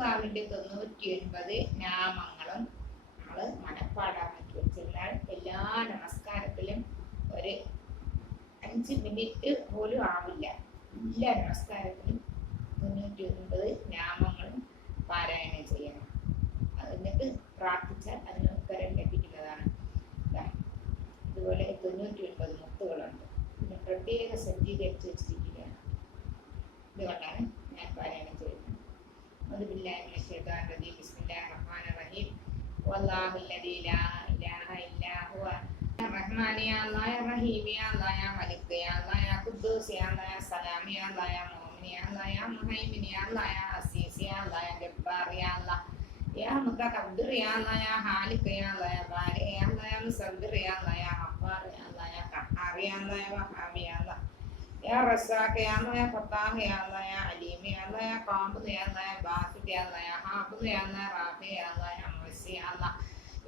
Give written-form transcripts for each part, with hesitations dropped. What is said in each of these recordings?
അള്ളാഹുവിൻ്റെ 99 നാമങ്ങളും നമ്മൾ മനപ്പാടാക്കി വെച്ചാൽ എല്ലാ നമസ്കാരത്തിലും ഒരു 5 മിനിറ്റ് പോലും ആവില്ല. എല്ലാ നമസ്കാരത്തിലും 99 നാമങ്ങളും പാരായണം ചെയ്യണം. എന്നിട്ട് പ്രാർത്ഥിച്ചാൽ അതിന് ഉത്തരം ലഭിക്കുന്നതാണ്. ഇതുപോലെ 99 മുത്തുകളുണ്ട്. പിന്നെ പ്രത്യേക സജ്ജീകരിച്ച് വെച്ചിരിക്കുകയാണ്. ഇതുകൊണ്ടാണ് ഞാൻ പാരായണം ചെയ്യുന്നത്. ബിസ്മില്ലാഹിർ റഹ്മാനിർ റഹീം. വല്ലാഹുല്ലദീ ലാ ഇലാഹ ഇല്ലാ ഹുവ റഹ്മാൻ യാ അല്ലാഹ് യാ റഹീം യാ അല്ലാഹ് യാ മലിക് യാ അല്ലാഹ് യാ ഖുദ്ദൂസ് യാ അല്ലാഹ് യാ സലാം യാ അല്ലാഹ് യാ മുഅ്മിൻ യാ അല്ലാഹ് യാ മുഹൈമിൻ യാ അല്ലാഹ് യാ അസീസ് യാ അല്ലാഹ് യാ ജബ്ബാർ യാ അല്ലാഹ് യാ മുതകബ്ബിർ യാ അല്ലാഹ് യാ ഖാലിഖ് യാ അല്ലാഹ് യാ ബാരി യാ അല്ലാഹ് യാ മുസബ്ബിർ യാ അല്ലാഹ് യാ ഗഫാർ യാ അല്ലാഹ് യാ ഖഹാർ യാ അല്ലാഹ് യാ വഹാബ് യാ അല്ലാഹ് യാ റസാഖ് യാ അല്ലാഹ് യാ ഫത്താഹ് യാ അല്ലാഹ് യാ അലീം യാ അല്ലാഹ് യാ ഖാബിദ് യാ അല്ലാഹ് യാ ബാസിത് യാ അല്ലാഹ് യാ ഹാഫിദ് യാ അല്ലാഹ് യാ റാഫി യാ അല്ലാഹ് യാ മുഅസ്സി യാ അല്ലാഹ്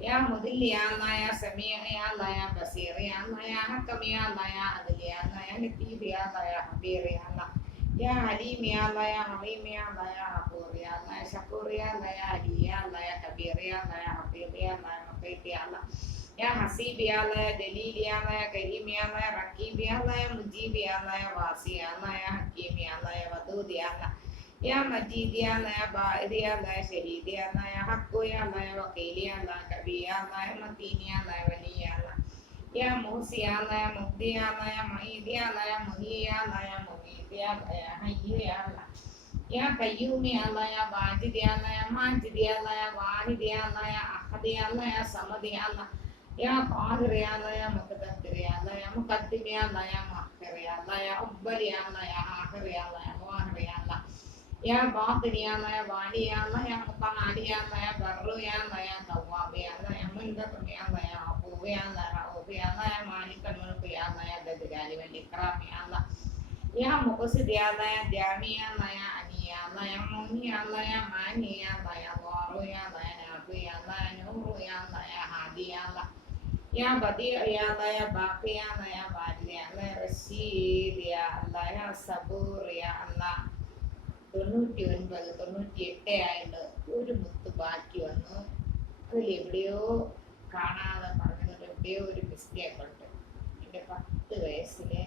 യാ മുദിൽ യാ അല്ലാഹ് യാ സമീഅ യാ അല്ലാഹ് യാ ബസീർ യാ അല്ലാഹ് യാ ഹക്കം യാ അല്ലാഹ് യാ അദിൽ യാ അല്ലാഹ് യാ ലത്തീഫ് യാ അല്ലാഹ് യാ ഹബീർ യാ അല്ലാഹ് യാ ഹലീം യാ അല്ലാഹ് യാ ഹലീം യാ അല്ലാഹ് യാ ഗഫൂർ യാ അല്ലാഹ് യാ ശക്കൂർ യാ അല്ലാഹ് യാ അലി യാ അല്ലാഹ് യാ കബീർ യാ അല്ലാഹ് യാ ഹഫീദ് യാ അല്ലാഹ് യാ മുഖീത്ത് യാ അല്ലാഹ് യാ ഹസീബ് യാ അല്ലാഹ് യാ ജലീൽ യാ അല്ലാഹ് യാ കരീം യാ അല്ലാഹ് യാ റഖീബ് യാ അല്ലാഹ് യാ മുജീബ് യാ അല്ലാഹ് യാ വാസി യാ അല്ലാഹ് യാ ഹക്കീം യാ അല്ലാഹ് യാ വദൂദ് യാ അല്ലാഹ് യാ മജീദ് യാ അല്ലാഹ് യാ ബാഇദ് യാ അല്ലാഹ് യാ ശഹീദ് യാ അല്ലാഹ് യാ ഹഖ് യാ അല്ലാഹ് യാ വഖീൽ യാ അല്ലാഹ് കബീർ യാ അല്ലാഹ് യാ മതീൻ യാ അല്ലാഹ് യാ വലി യാ അല്ലാഹ് യാ മൂസി യാ അല്ലാഹ് യാ മുഹ്ദി യാ അല്ലാഹ് യാ മുഈദ് യാ അല്ലാഹ് യാ മുഹീ യാ അല്ലാഹ് യാ മുമീത് യാ അല്ലാഹ് യാ ഹയ്യ് യാ അല്ലാഹ് യാ ഖയ്യൂം യാ അല്ലാഹ് യാ വാജിദ് യാ അല്ലാഹ് യാ മാജിദ് യാ അല്ലാഹ് യാ വാഹിദ് യാ അല്ലാഹ് യാ അഹദ് യാ അല്ലാഹ് യാ സമദ് യാ അല്ലാഹ് യാ ഖാദിർ യാ അല്ലാഹ് യാ മുഖ്തദിർ യാ അല്ലാഹ് യാ മുഖദ്ദിം യാ അല്ലാഹ് യാ മുഅഖിർ യാ അല്ലാഹ് യാ അവ്വൽ യാ അല്ലാഹ് യാ ആഖിർ യാ അല്ലാഹ് യാ ളാഹിർ യാ അല്ലാഹ് യാ ബാത്തിൻ യാ അല്ലാഹ് യാ വാലി യാ അല്ലാഹ് യാ മുതആലി യാ അല്ലാഹ് യാ ബർറു യാ അല്ലാഹ് യാ തവ്വാബ് യാ അല്ലാഹ് യാ മുൻതഖിം യാ അല്ലാഹ് യാ അഫൂ യാ അല്ലാഹ് റഊഫ് യാ അല്ലാഹ് യാ മാലികൽ മുൽക്ക് യാ അല്ലാഹ് യാ ദൽ ജലാലി വൽ ഇക്റാം യാ അല്ലാഹ് യാ മുഖ്സിദ് യാ അല്ലാഹ് യാ ജാമി യാ അല്ലാഹ് യാ അലി യാ അല്ലാഹ് യാ മുഅ്മിൻ യാ അല്ലാഹ് യാ മാനി യാ അല്ലാഹ് യാ ളാറു യാ അല്ലാഹ് യാ നാഫി യാ അല്ലാഹ് യാ നൂറു യാ അല്ലാഹ് യാ ഹാദി യാ അല്ലാഹ് യാ ബദീ യാ അല്ലാഹ് യാ ബാഖി യാ അല്ലാഹ് യാ ബാരിദ് യാ അല്ലാഹ് യാ റഷീദ് യാ അല്ലാഹ് യാ സബൂർ യാ അല്ലാഹ് 99 98 ആയിട്ട് ഒരു മുത്ത് ബാക്കി വന്നു. അതിൽ എവിടെയോ കാണാതെ പറഞ്ഞതിൽ എവിടെയോ ഒരു മിസ്റ്റേക്ക് ഉണ്ട്. എൻ്റെ 10 വയസ്സിലെ